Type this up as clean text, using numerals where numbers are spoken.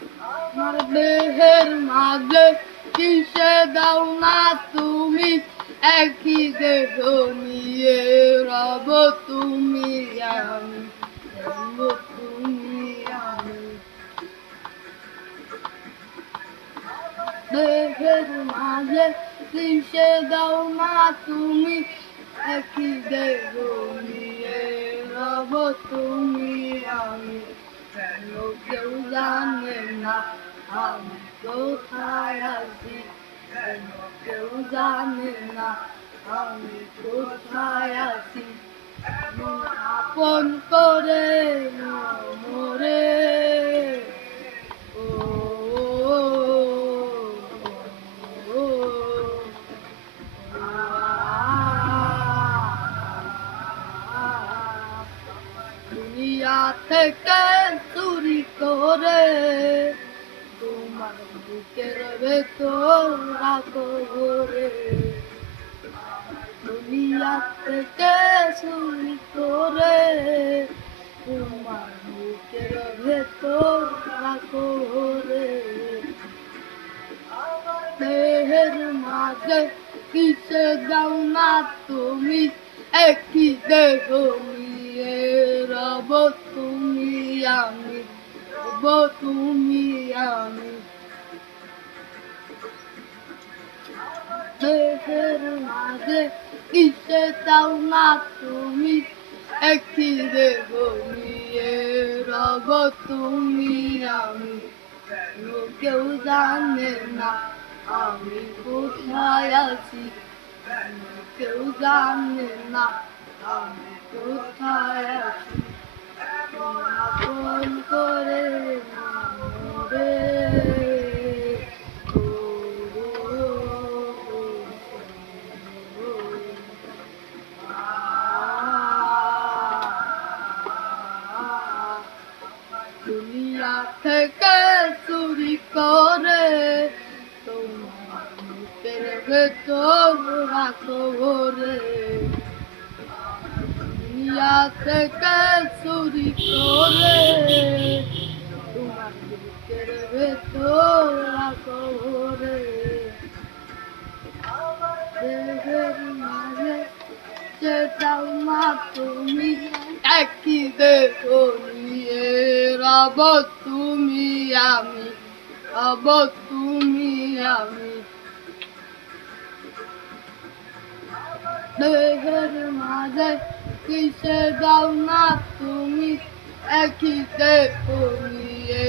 আমার দেহের মাঝে কিসে দাও না তুমি একই দেহ নিয়ে রব তুমি আমি রব তুমি আমি দেহের মাঝে কিসে দাও না তুমি একই দেহ নিয়ে রব তুমি আমি কেন কেউ জানে না আমি কোথায় আছি কেন কেউ জানে না আমি কোথায় আছি আপন করে মরে ও দুনিয়া থেকে চুরি করে তোমার বুকের ভেতর রাখো রে দুনিয়া থেকে চুরি করে তোমার বুকের ভেতর রাখো রে দেহের মাঝে কিসে দাও না তুমি একই দেহ নিয়ে রব তুমি আমি রব তুমি আমি দেহের মাঝে কিসে দাও না তুমি একই দেহ নিয়ে রব তুমি আমি কেউ জানে না আমি কোথায় আছি কেউ জানে না আমি কোথায় আছি আপন করে মরে দুনিয়া থেকে চুরি করে তোমার বুকের ভেতর রাখো রে দুনিয়া থেকে চুরি করে তোমার বুকের ভেতর রাখো রে দেহের মাঝে যেটাও না তুমি একই দেহ নিয়ে রব তুমি আমি রব তুমি আমি দেহের মাঝে কিসে দাও না তুমি একই দেহ নিয়ে